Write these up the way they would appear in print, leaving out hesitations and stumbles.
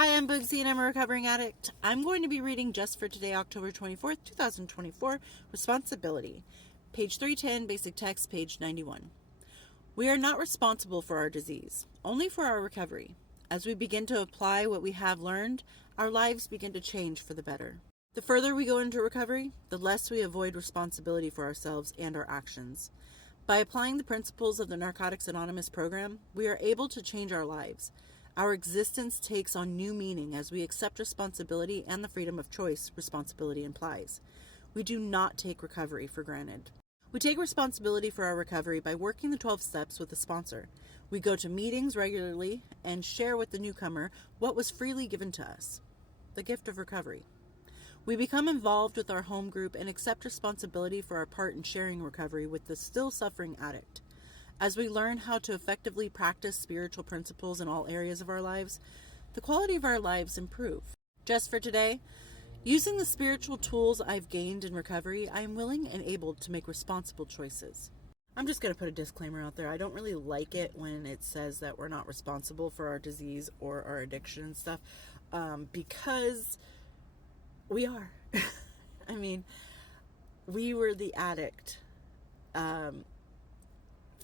Hi, I'm Bugsy and I'm a recovering addict. I'm going to be reading just for today, October 24th, 2024, Responsibility. Page 310, basic text, page 91. We are not responsible for our disease, only for our recovery. As we begin to apply what we have learned, our lives begin to change for the better. The further we go into recovery, the less we avoid responsibility for ourselves and our actions. By applying the principles of the Narcotics Anonymous program, we are able to change our lives. Our existence takes on new meaning as we accept responsibility and the freedom of choice responsibility implies. We do not take recovery for granted. We take responsibility for our recovery by working the 12 steps with a sponsor. We go to meetings regularly and share with the newcomer what was freely given to us, the gift of recovery. We become involved with our home group and accept responsibility for our part in sharing recovery with the still suffering addict. As we learn how to effectively practice spiritual principles in all areas of our lives, the quality of our lives improve. Just for today, using the spiritual tools I've gained in recovery, I am willing and able to make responsible choices. I'm just going to put a disclaimer out there. I don't really like it when it says that we're not responsible for our disease or our addiction and stuff, because we are. I mean, we were the addict.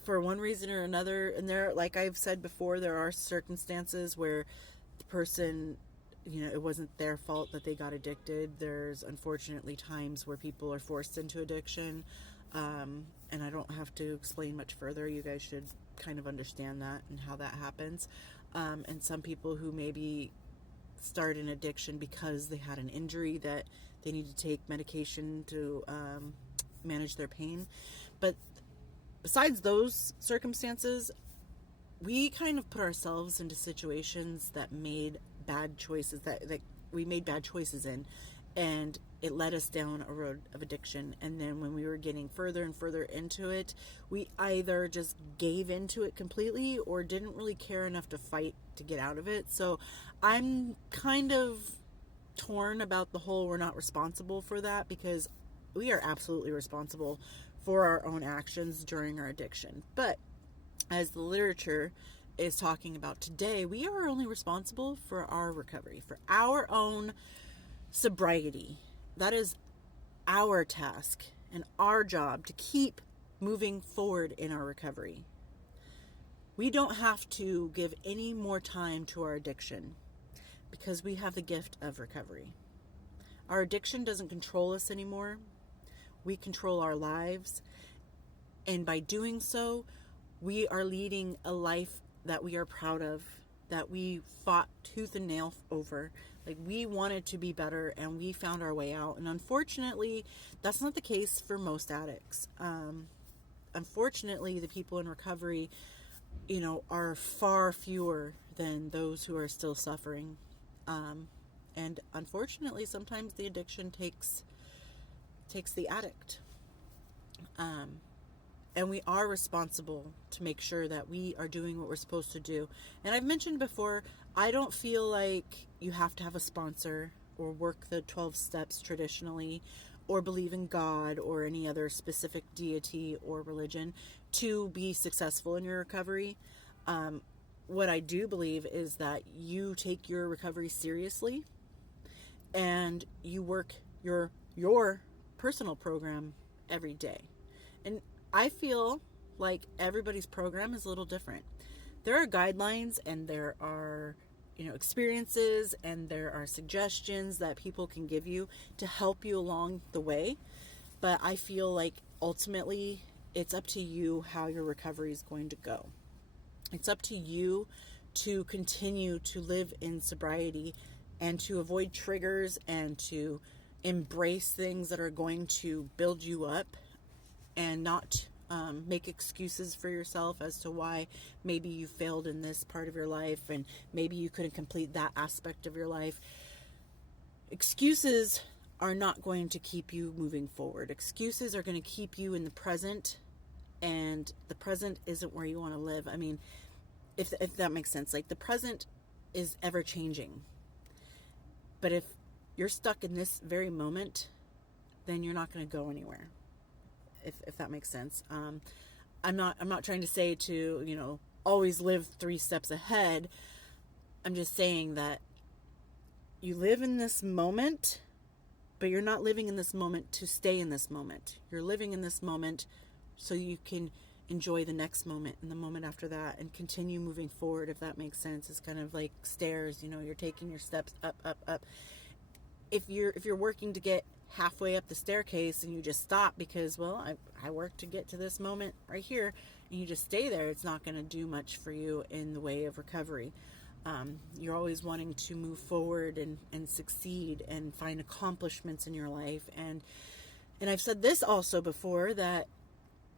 For one reason or another, and there, like I've said before, there are circumstances where the person, it wasn't their fault that they got addicted. There's unfortunately times where people are forced into addiction, and I don't have to explain much further. You guys should kind of understand that and how that happens. And some people who maybe start an addiction because they had an injury that they need to take medication to manage their pain. But besides those circumstances, we kind of put ourselves into situations that made bad choices, that we made bad choices in, and it led us down a road of addiction. And then when we were getting further and further into it, we either just gave into it completely or didn't really care enough to fight to get out of it. So I'm kind of torn about the whole we're not responsible for that, because we are absolutely responsible for our own actions during our addiction. But as the literature is talking about today, we are only responsible for our recovery, for our own sobriety. That is our task and our job to keep moving forward in our recovery. We don't have to give any more time to our addiction because we have the gift of recovery. Our addiction doesn't control us anymore. We control our lives, and by doing so, we are leading a life that we are proud of, that we fought tooth and nail over. Like, we wanted to be better, and we found our way out. And unfortunately, that's not the case for most addicts. Unfortunately, the people in recovery, are far fewer than those who are still suffering. And unfortunately, sometimes the addiction takes the addict. And we are responsible to make sure that we are doing what we're supposed to do. And I've mentioned before, I don't feel like you have to have a sponsor or work the 12 steps traditionally or believe in God or any other specific deity or religion to be successful in your recovery. What I do believe is that you take your recovery seriously and you work your personal program every day. And I feel like everybody's program is a little different. There are guidelines and there are, experiences and there are suggestions that people can give you to help you along the way. But I feel like ultimately it's up to you how your recovery is going to go. It's up to you to continue to live in sobriety and to avoid triggers and to embrace things that are going to build you up, and not make excuses for yourself as to why maybe you failed in this part of your life and maybe you couldn't complete that aspect of your life. Excuses are not going to keep you moving forward. Excuses are going to keep you in the present, and the present isn't where you want to live. I mean, if that makes sense. Like, the present is ever changing. But if you're stuck in this very moment, then you're not going to go anywhere. If that makes sense. I'm not trying to say to, always live 3 steps ahead. I'm just saying that you live in this moment, but you're not living in this moment to stay in this moment. You're living in this moment so you can enjoy the next moment and the moment after that and continue moving forward, if that makes sense. It's kind of like stairs, you know, you're taking your steps up, up, up. If you're working to get halfway up the staircase and you just stop because, well, I worked to get to this moment right here, and you just stay there, it's not going to do much for you in the way of recovery. You're always wanting to move forward and succeed and find accomplishments in your life. And I've said this also before, that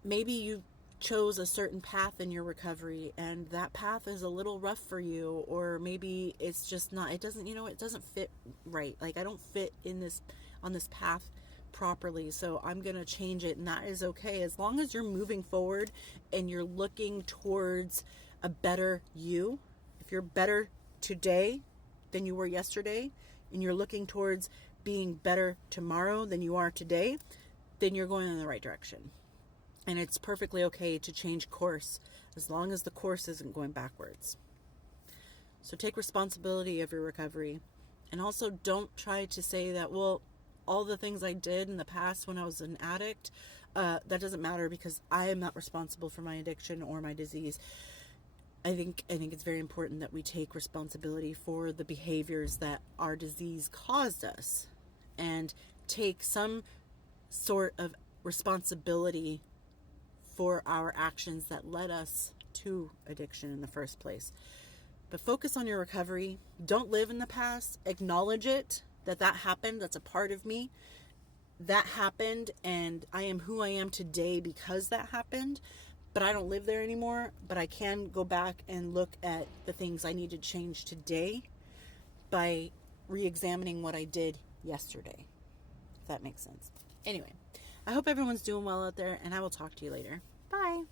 maybe you chose a certain path in your recovery and that path is a little rough for you, or maybe it's just not, it doesn't fit right. Like, I don't fit on this path properly, so I'm going to change it, and that is okay. As long as you're moving forward and you're looking towards a better you, if you're better today than you were yesterday, and you're looking towards being better tomorrow than you are today, then you're going in the right direction. And it's perfectly okay to change course as long as the course isn't going backwards. So take responsibility of your recovery. And also don't try to say that, well, all the things I did in the past when I was an addict, that doesn't matter because I am not responsible for my addiction or my disease. I think it's very important that we take responsibility for the behaviors that our disease caused us and take some sort of responsibility for our actions that led us to addiction in the first place. But focus on your recovery. Don't live in the past. Acknowledge it, that happened. That's a part of me. That happened, and I am who I am today because that happened. But I don't live there anymore. But I can go back and look at the things I need to change today by re-examining what I did yesterday. If that makes sense. Anyway, I hope everyone's doing well out there, and I will talk to you later. Bye.